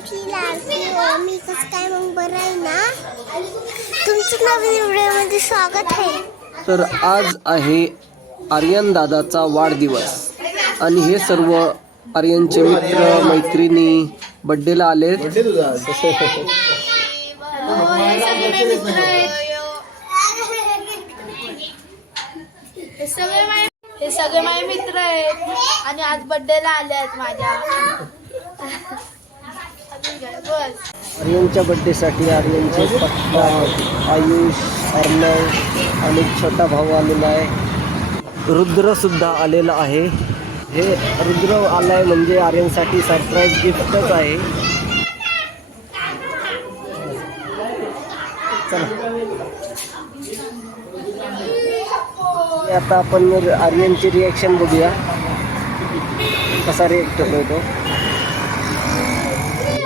तुमची लाडकी मी कसं काय मग बरं आहे ना? तुमचं नवीन व्हिडिओमध्ये स्वागत आहे. तर आज आहे आर्यन दादाचा वाढदिवस. आणि हे सर्व आर्यनचे मित्र मैत्रिणी बड्डेला आले हे सगळे माझे हे सगळे माझे मित्र आहेत. आणि आज बर्थडेला आले आहेत माझ्या. आर्यनच्या बड्डेसाठी आर्यनचे पप्पा आयुष अर्णव आणि छोटा भाऊ आलेला आहे. रुद्रसुद्धा आलेला आहे. हे रुद्र आलाय म्हणजे आर्यनसाठी सरप्राईज गिफ्टच आहे. चला. आता आपण आर्यनची रिॲक्शन बघूया. कसा रिॲक्ट होतोय तो.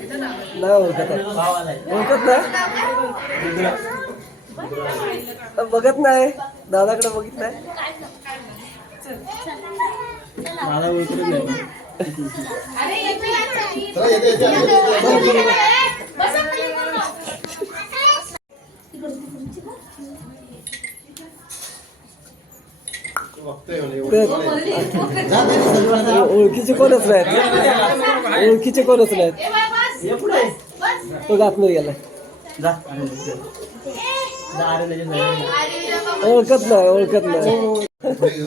नाही ओळखत. ओळखत नाही? बघत नाही. दादाकडे बघित नाही. ओळखीचे कोणच नाहीत ओळखीचे कोणच नाहीत? तो ओळखत नाही ओळखत नाही ओळखत नाही.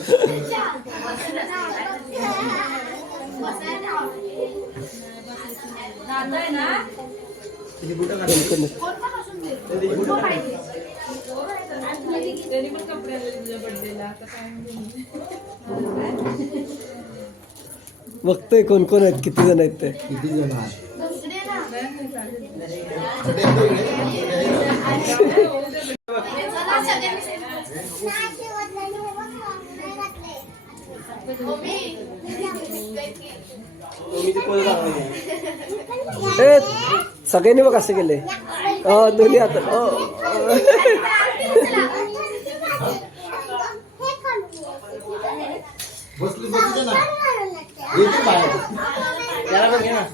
बघतोय कोण कोण आहेत किती जण आहेत ते. ए सगळ्यांनी बघ असं केले. दोन्ही आता बसली बसली ना. येते बाहेर. त्याला बघ ना.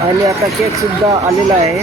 आणि आता केक सुद्धा आलेला आहे.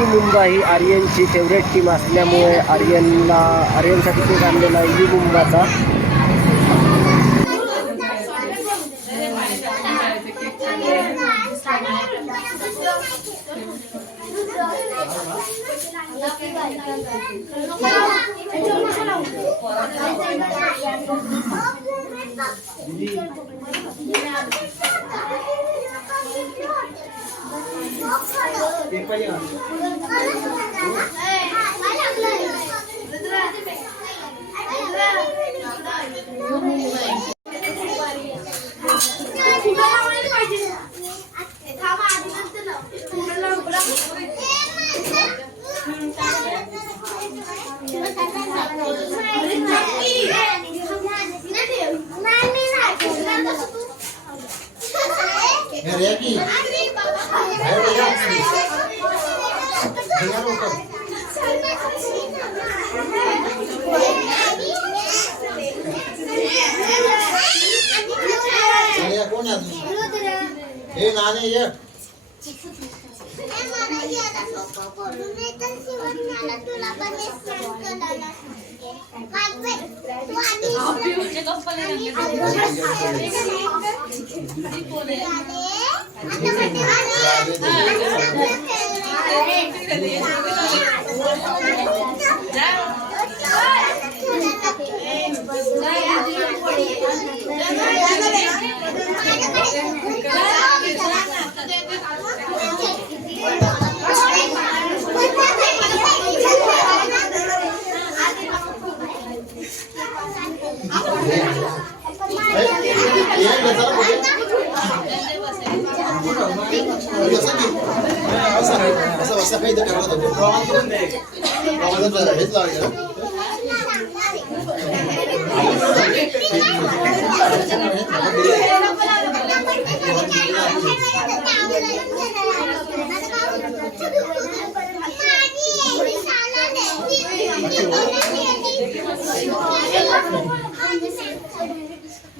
म्हटलं, ही मुंबा ही आर्यनची फेवरेट टीम असल्यामुळे आर्यनला आर्यनसाठी केक आणलेला आहे ही मुंबाचा हे रे की बाहेर ये. भैया लवकर. आणि कोण आहे अजून? हे नाणे ये. हे, 了，三黑的两个都是。老板的儿子来了。老板的儿子。Thank you.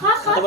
हा थांब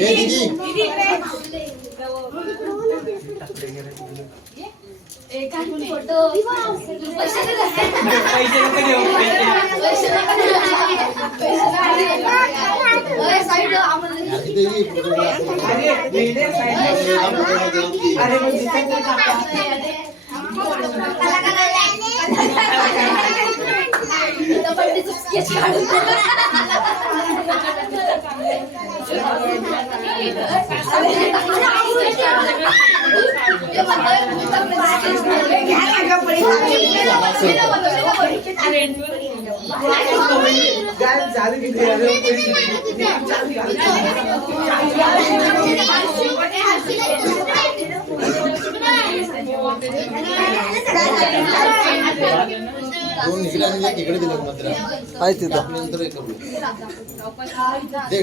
हे दीदी इथे ये, पुढे. दोन इकडे आणि एक इकडे दिलं मंदिरा आहे तिथं. आपल्यानंतर एक करू. दे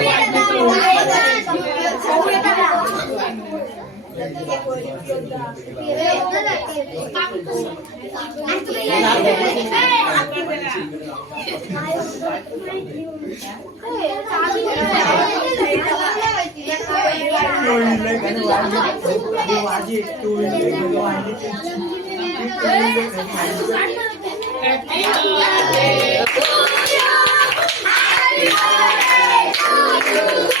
Happy to you.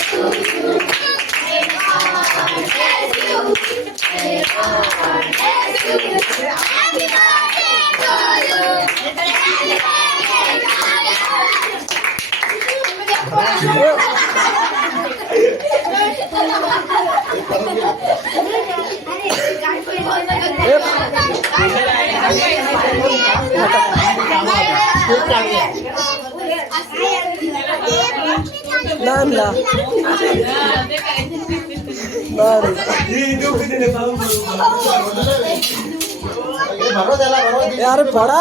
भरवा ए, अरे फोडा.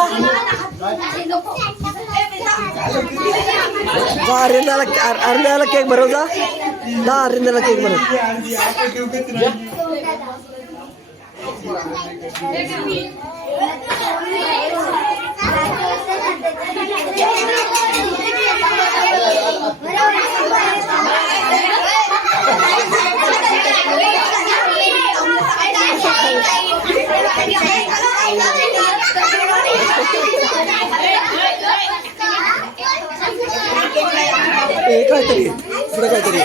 जा अरिंदाला अरिंदाला केक भरव जा अरिंदाला केक भरव. काहीतरी पुढे काहीतरी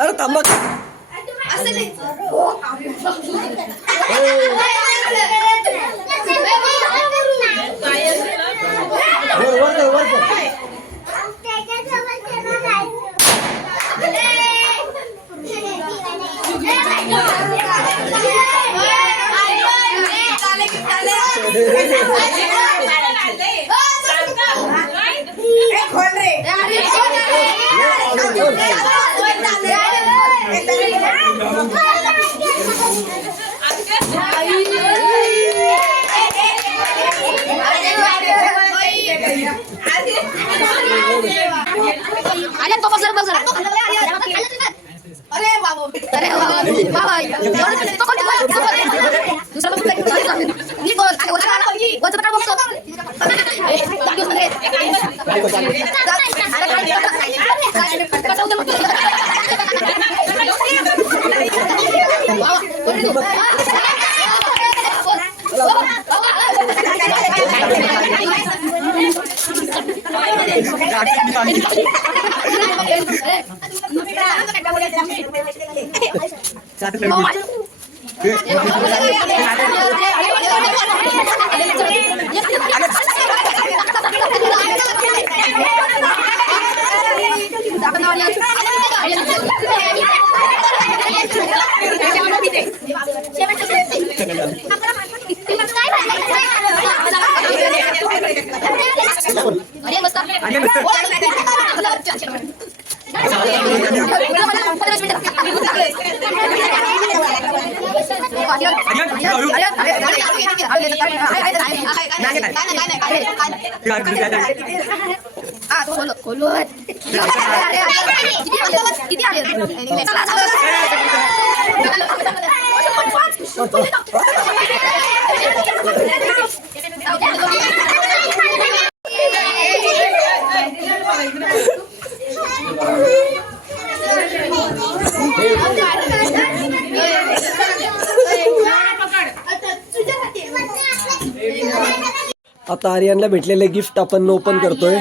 अरे थांबा वर वर कर वर कर अरे तो बसर बसर अरे बाबू अरे बाबा एवढं तो कोण दुसरा बघ मी बोल अरे वरचा आला वरचा पटा बघतो अरे किती आले आता आर्यनला भेटलेले गिफ्ट आपण ओपन करतोय.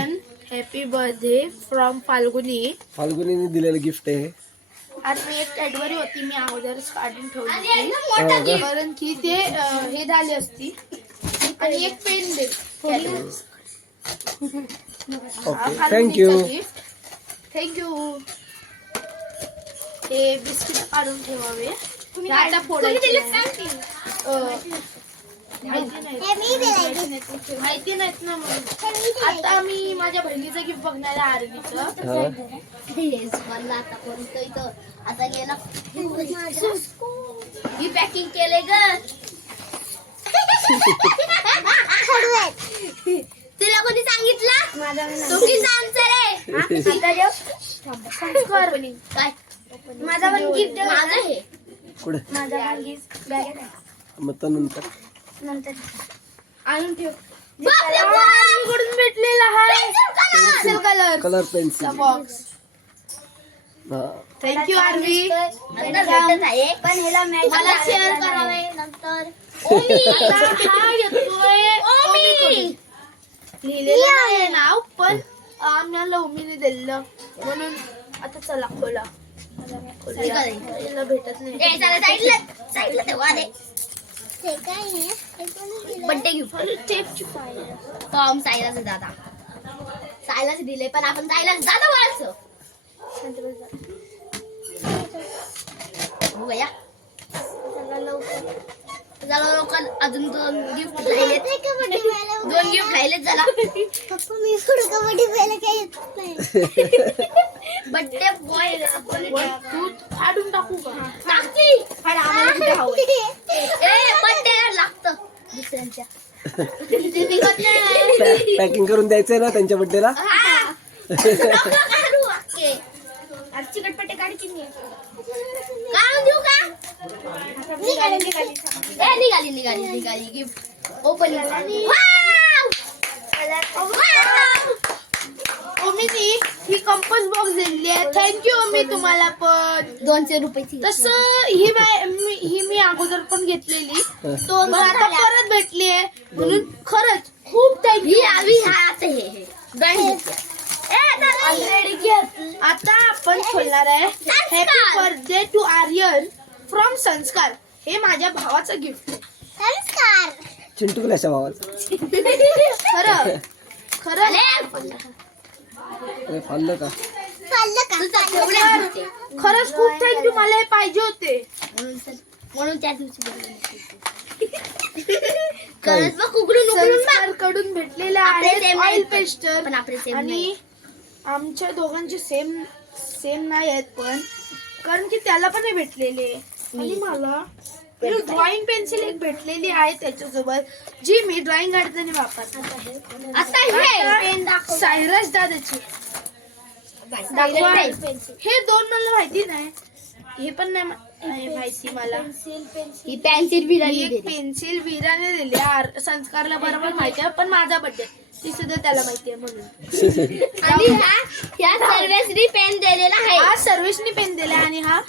Happy birthday from Falguni. फाल्गुनीने दिलेलं गिफ्ट आहे आज मी एक कॅडबरी होती मी अगोदरच काढून ठेवली होती. का? कारण की ते अं, हे झाले असती. आणि एक pen they. Okay thank you thank you हे बिस्किट काढून ठेवावे. आता फोडायचे नाही. अं, माहिती नाही. माहिती नाहीत ना मग आता मी माझ्या बहिणीचं गिफ्ट बघणार आहे आरवीचं हा आता गेला. ही पॅकिंग केले ग. तिला कोणी सांगितलं? तू की सांग रे कर. काय? माझा पण गिफ्ट माझं हे. कुठे? माझा पण गिफ्ट मग तर नंतर. आणून ठेव. कडून भेटलेला हा. Pencil colour colour pencil box thank you Aarvi आहे. पण ह्याला मला शेअर करावे नंतर. आता येतोय. ओमी. लिहिलेलं नाहीये नाव पण आम्हाला उमीने दिलं. म्हणून आता चला खोला. भेटत नाही ते काय आहे? हे कोणी दिलं? Birthday gift. फॉर्म टॉम सायलाच दादा. सायलाच दिले पण आपण सायलाच दादा वाच हो गया. लवकर. झालं लोकल अजून दोन गिफ्ट राहिलेत. दोन गिफ्ट राहिलेत झाला पप्पा मी पुढे कबड्डी येत नाही. बड्डे बॉय तू फाडून टाकू का? टाकली फाड आम्हाला कुठे हवं ए बड्डे लागतं. दुसऱ्यांच्या. ते निघत नाही. पॅकिंग करून द्यायचंय ना त्यांच्या बड्डेला हा. नको काढू अक्के. आजची कटपटे काढ की नाही? काढून देऊ का? निघाली, निघाली. ए निघाली निघाली निघाली. गिफ्ट ओपनिंग ओमीनी ही कंपोस्ट बॉक्स दिलेली आहे. थँक्यू ओमी तुम्हाला पण. दोनशे रुपयाची तसं ही मा- मी- ही मी अगोदर पण घेतलेली. दोन पण आता. परत भेटली आहे. म्हणून खरंच खूप ही थँक्यू आम्ही हा आता हे हे. ड्रॉइंग ऑलरेडी घेत आता आपण खोलणार आहे. Happy birthday to Aryan from Sanskar. हे माझ्या भावाचं गिफ्ट नमस्कार चिंटू कशाच्या भावाचं खरं. खरं. अरे फाडलं का? चाललं का? खरंच खूप थँक्यू मला हे पाहिजे होते. म्हणून तर- म्हणून त्या दिवशी. खरंच बघ उघडून उघडून बघ. संस्कारकडून भेटलेले आपले आहेत same ऑइल. पेस्टर पण आपले same आणि नाही. आमच्या दोघांचे सेम सेम नाही आहेत पण कारण की त्याला पण हे भेटलेले. आणि मला ड्रॉइंग पेन्सिल एक भेटलेली आहे त्याच्यासोबत जी मी ड्रॉइंग काढताना वापरते आता हे पेन दाखव. सायरस दादाची. दाखवा. हे दोन मला माहिती नाही. हे पण नाही मा- नाही माहिती मला. ही पेन्सिल बी ही पेन्सिल वीराने दिली. आर- संस्कारला बरोबर माहिती आहे पण माझा बर्थडे ती सुद्धा त्याला माहिती आहे म्हणून. आणि हा सर्वेसनी पेन दिलेला आहे. हा सर्वेशनी पेन दिला आणि हा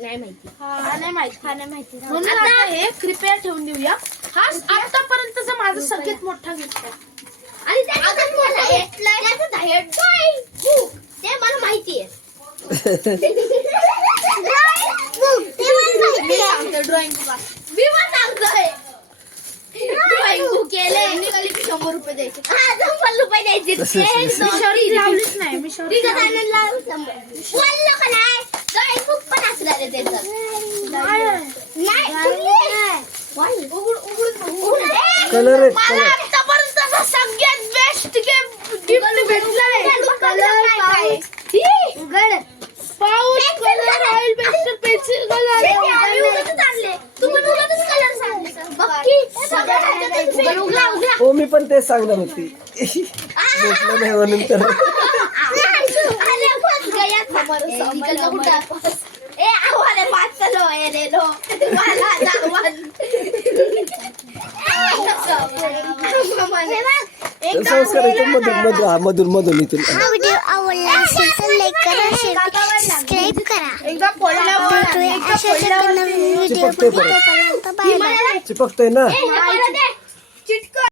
नाही माहिती. हा. नाही माहिती. हा नाही माहिती. म्हणून आता हे कृपया ठेवून देऊया. हा आतापर्यंतचा माझा सगळ्यात मोठा गिफ्ट आहे. आणि book. ते मला माहिती आहे. मी सांगते ड्रॉइंग मी पण सांगतोय. ड्रॉइंग बुक केले शंभर रुपये द्यायचे. हा शंभर रुपये द्यायचे. एक, दोन, तीन. लावलीच नाही. मी शॉर्ट शंभर. बोललो का नाही ड्रॉइंग कलर आतापर्यंत सगळ्यात बेस्ट गिफ्ट भेटलं कलर उघड पाऊस कलर ऑइल पेन्सिल कलर हो मी पण तेच सांगणार होती. भेटलं नाही म्हणून तर. संस्कार इथून मधून मधून हा मधून मधून इथून. हा व्हिडिओ आवडला असेल तर लाईक करा शेअर करा सबस्क्राईब करा. एकदा फोडल्यावर भेटूया अशाच एका नवीन व्हिडिओ चिपकतोय परत. बाय बाय चिपकतोय ना?